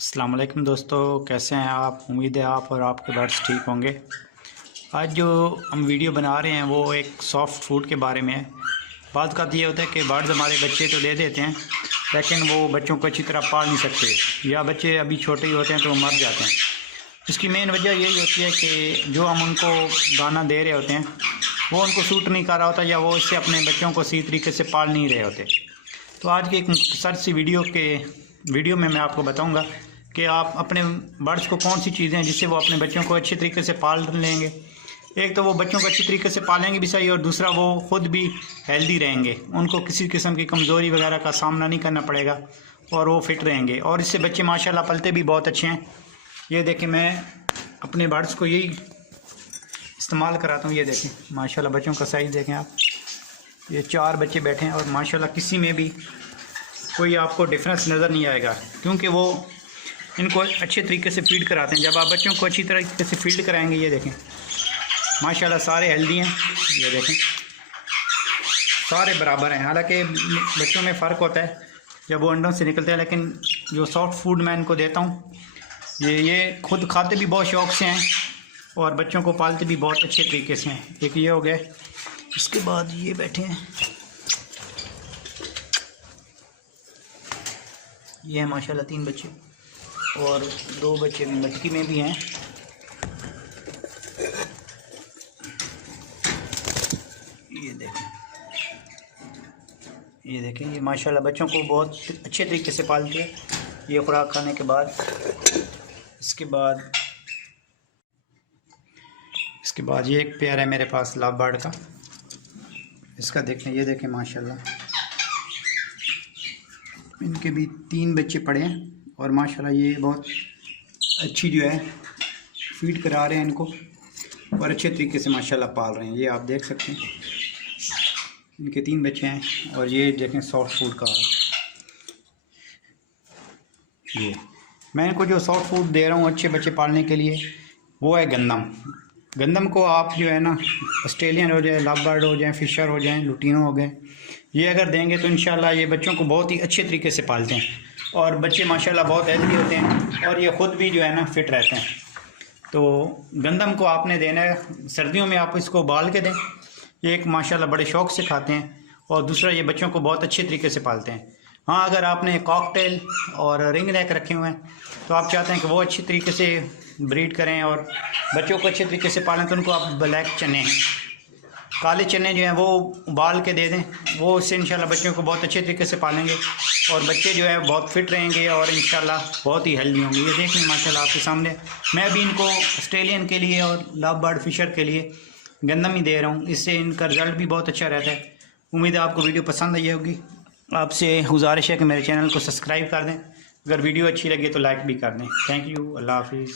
अस्सलाम वालेकुम दोस्तों, कैसे हैं आप। उम्मीद है आप और आपके बर्ड्स ठीक होंगे। आज जो हम वीडियो बना रहे हैं वो एक सॉफ्ट फूड के बारे में है। बात का ये होता है कि बर्ड्स हमारे बच्चे तो दे देते हैं, लेकिन वो बच्चों को अच्छी तरह पाल नहीं सकते, या बच्चे अभी छोटे ही होते हैं तो मर जाते हैं। इसकी मेन वजह यही होती है कि जो हम उनको दाना दे रहे होते हैं वो उनको सूट नहीं कर रहा होता, या वो इससे अपने बच्चों को सही तरीके से पाल नहीं रहे होते। तो आज की एक मुख्तसर सी वीडियो में मैं आपको बताऊंगा कि आप अपने बर्ड्स को कौन सी चीज़ें हैं जिससे वो अपने बच्चों को अच्छे तरीके से पाल लेंगे। एक तो वो बच्चों को अच्छी तरीके से पालेंगे भी सही, और दूसरा वो ख़ुद भी हेल्दी रहेंगे, उनको किसी किस्म की कमज़ोरी वगैरह का सामना नहीं करना पड़ेगा और वो फिट रहेंगे। और इससे बच्चे माशाल्लाह पलते भी बहुत अच्छे हैं। ये देखें, मैं अपने बर्ड्स को यही इस्तेमाल कराता हूँ। ये देखें माशाल्लाह बच्चों का साइज़ देखें आप। ये 4 बच्चे बैठे हैं और माशाल्लाह किसी में भी कोई आपको डिफरेंस नज़र नहीं आएगा, क्योंकि वो इनको अच्छे तरीके से फीड कराते हैं। जब आप बच्चों को अच्छी तरीके से फीड कराएंगे, ये देखें माशाल्लाह सारे हेल्दी हैं। ये देखें सारे बराबर हैं। हालांकि बच्चों में फ़र्क होता है जब वो अंडों से निकलते हैं, लेकिन जो सॉफ्ट फूड मैं इनको देता हूँ ये खुद खाते भी बहुत शौक़ से हैं और बच्चों को पालते भी बहुत अच्छे तरीके से हैं। एक ये हो गया, इसके बाद ये बैठे हैं, ये हैं माशाल्लाह 3 बच्चे, और 2 बच्चे भी मटकी में भी हैं। ये देखें ये माशाल्लाह बच्चों को बहुत अच्छे तरीके से पालते हैं। ये खुराक खाने के बाद इसके बाद ये एक पेयर है मेरे पास लव बर्ड का, इसका देखें। ये देखें माशाल्लाह इनके भी 3 बच्चे पड़े हैं, और माशाल्लाह ये बहुत अच्छी जो है फीड करा रहे हैं इनको, और अच्छे तरीके से माशाल्लाह पाल रहे हैं। ये आप देख सकते हैं इनके 3 बच्चे हैं, और ये देखें सॉफ्ट फूड का। ये मैं इनको जो सॉफ्ट फूड दे रहा हूँ अच्छे बच्चे पालने के लिए, वो है गंदम को आप जो है ना, ऑस्ट्रेलियन हो जाए, लव बर्ड हो जाए, फिशर हो जाए, लुटीनो हो गए, ये अगर देंगे तो इंशाल्लाह ये बच्चों को बहुत ही अच्छे तरीके से पालते हैं, और बच्चे माशाल्लाह बहुत हेल्दी होते हैं, और ये ख़ुद भी जो है ना फिट रहते हैं। तो गंदम को आपने देना है, सर्दियों में आप इसको उबाल के दें। ये एक माशाल्लाह बड़े शौक़ से खाते हैं, और दूसरा ये बच्चों को बहुत अच्छे तरीके से पालते हैं। हाँ, अगर आपने कॉकटेल और रिंग नेक रखे हुए हैं तो आप चाहते हैं कि वो अच्छी तरीके से ब्रीड करें और बच्चों को अच्छे तरीके से पालें, तो उनको आप ब्लैक चने, काले चने जो हैं वो उबाल के दे दें। वो इससे इंशाल्लाह बच्चों को बहुत अच्छे तरीके से पालेंगे, और बच्चे जो है बहुत फिट रहेंगे और इंशाल्लाह बहुत ही हेल्दी होंगे। ये देख लें माशाल्लाह आपके सामने, मैं भी इनको ऑस्ट्रेलियन के लिए और लव बर्ड फिशर के लिए गंदम ही दे रहा हूँ। इससे इनका रिज़ल्ट भी बहुत अच्छा रहता है। उम्मीद है आपको वीडियो पसंद आई होगी। आपसे गुजारिश है कि मेरे चैनल को सब्सक्राइब कर दें, अगर वीडियो अच्छी लगे तो लाइक भी कर दें। थैंक यू, अल्लाह हाफिज़।